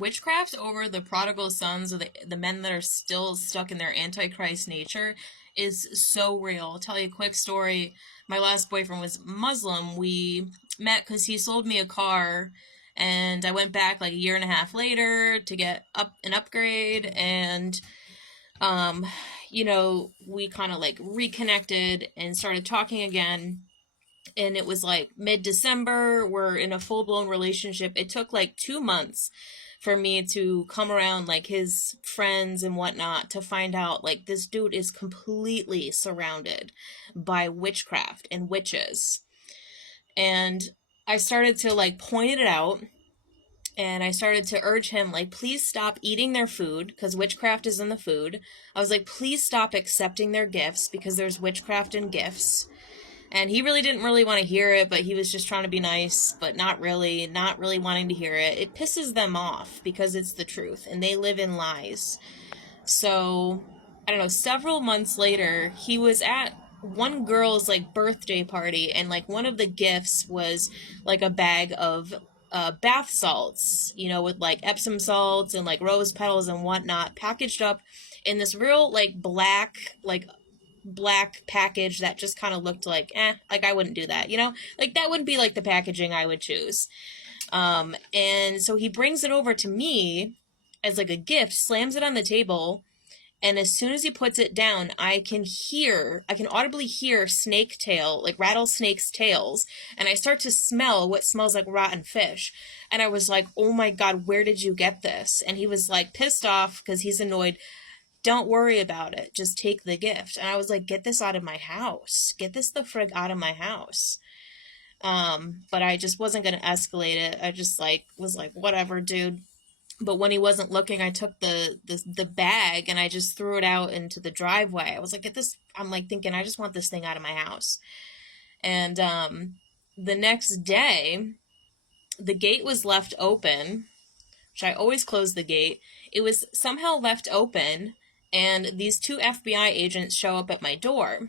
Witchcraft over the prodigal sons or the men that are still stuck in their antichrist nature is so real. I'll tell you a quick story. My last boyfriend was Muslim. We met because he sold me a car, and I went back like a year and a half later to get an upgrade, and we kind of like reconnected and started talking again. And it was like mid-December. We're in a full-blown relationship. It took like 2 months for me to come around like his friends and whatnot to find out like this dude is completely surrounded by witchcraft and witches. And I started to like point it out, and I started to urge him, like, please stop eating their food, because witchcraft is in the food. I was like, please stop accepting their gifts, because there's witchcraft in gifts. And he really didn't really want to hear it, but he was just trying to be nice, but not really wanting to hear it. It pisses them off, because it's the truth, and they live in lies. So, I don't know, several months later, he was at one girl's, like, birthday party, and, like, one of the gifts was, like, a bag of bath salts, with like Epsom salts and like rose petals and whatnot, packaged up in this real like black package that just kind of looked like like I wouldn't do that, like that wouldn't be like the packaging I would choose. And so he brings it over to me as like a gift, slams it on the table, and as soon as he puts it down, I can audibly hear snake tail, like rattlesnake's tails, and I start to smell what smells like rotten fish. And I was like, oh my God, where did you get this? And he was like pissed off because he's annoyed. Don't worry about it. Just take the gift. And I was like, get this out of my house. Get this the frig out of my house. But I just wasn't going to escalate it. I just like was like, whatever, dude. But when he wasn't looking, I took the bag and I just threw it out into the driveway. I was like, get this. I'm like thinking, I just want this thing out of my house. And the next day, the gate was left open, which I always close the gate. It was somehow left open, and these two FBI agents show up at my door.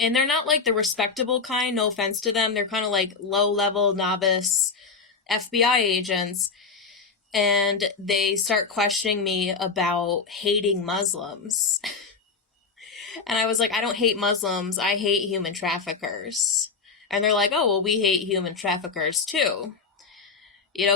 And they're not like the respectable kind, no offense to them. They're kind of like low-level novice FBI agents. And they start questioning me about hating Muslims. And I was like, I don't hate Muslims, I hate human traffickers. And they're like, oh, well, we hate human traffickers too.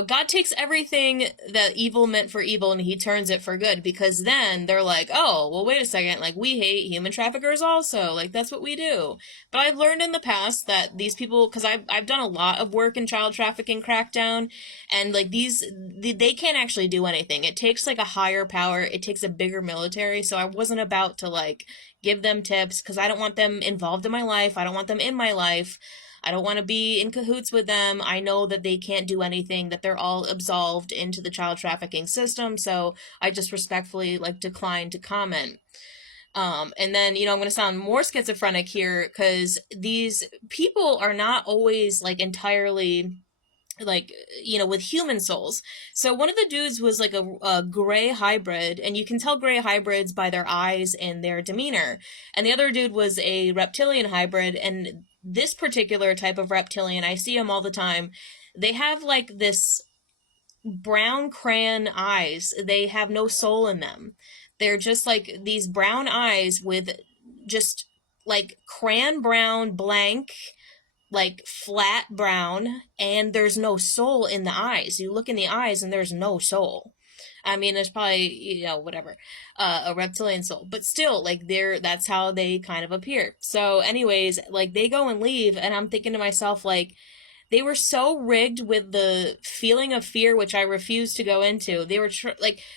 God takes everything that evil meant for evil and he turns it for good, because then they're like, oh, well, wait a second, like, we hate human traffickers also, like, that's what we do. But I've learned in the past that these people, because I've done a lot of work in child trafficking crackdown, and, like, they can't actually do anything. It takes, like, a higher power, it takes a bigger military, so I wasn't about to, like, give them tips, because I don't want them involved in my life, I don't want them in my life, I don't want to be in cahoots with them. I know that they can't do anything, that they're all absolved into the child trafficking system, so I just respectfully like decline to comment. And then, I'm going to sound more schizophrenic here, because these people are not always like entirely like, with human souls. So one of the dudes was like a gray hybrid, and you can tell gray hybrids by their eyes and their demeanor. And the other dude was a reptilian hybrid, and this particular type of reptilian, I see them all the time. They have like this brown crayon eyes. They have no soul in them. They're just like these brown eyes with just like crayon brown, blank, like flat brown, and there's no soul in the eyes. You look in the eyes and there's no soul. I mean, there's probably, whatever, a reptilian soul, but still, like, that's how they kind of appear. So anyways, like, they go and leave, and I'm thinking to myself, like, they were so rigged with the feeling of fear, which I refuse to go into. They were,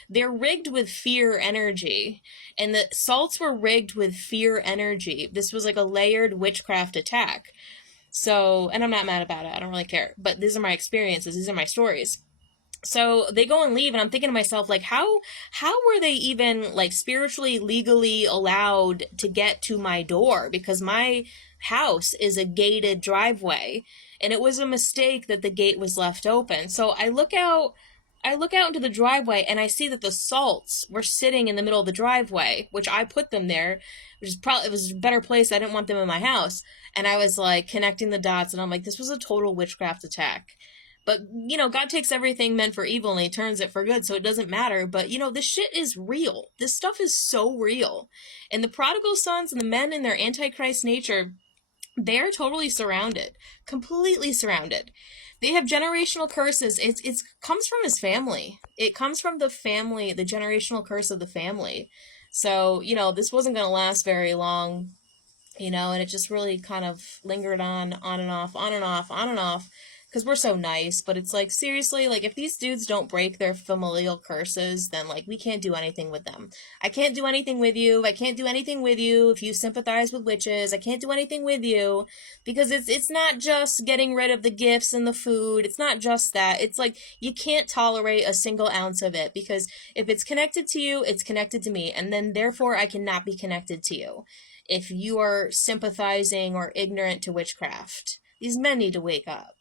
they're rigged with fear energy, and the salts were rigged with fear energy. This was like a layered witchcraft attack. So, and I'm not mad about it, I don't really care, but these are my experiences, these are my stories. So they go and leave, and I'm thinking to myself, like, how were they even, like, spiritually, legally allowed to get to my door? Because my house is a gated driveway, and it was a mistake that the gate was left open. So I look out into the driveway, and I see that the salts were sitting in the middle of the driveway, which I put them there, which is probably, it was a better place, I didn't want them in my house. And I was, like, connecting the dots, and I'm like, this was a total witchcraft attack. But, God takes everything meant for evil and he turns it for good, so it doesn't matter. But, this shit is real. This stuff is so real. And the prodigal sons and the men in their antichrist nature, they're totally surrounded. Completely surrounded. They have generational curses. It's comes from his family. It comes from the family, the generational curse of the family. So, this wasn't going to last very long, and it just really kind of lingered on and off, on and off, on and off, because we're so nice. But it's like, seriously, like, if these dudes don't break their familial curses, then, like, we can't do anything with them. I can't do anything with you. I can't do anything with you if you sympathize with witches. I can't do anything with you, because it's not just getting rid of the gifts and the food. It's not just that. It's like, you can't tolerate a single ounce of it, because if it's connected to you, it's connected to me, and then therefore I cannot be connected to you if you are sympathizing or ignorant to witchcraft. These men need to wake up.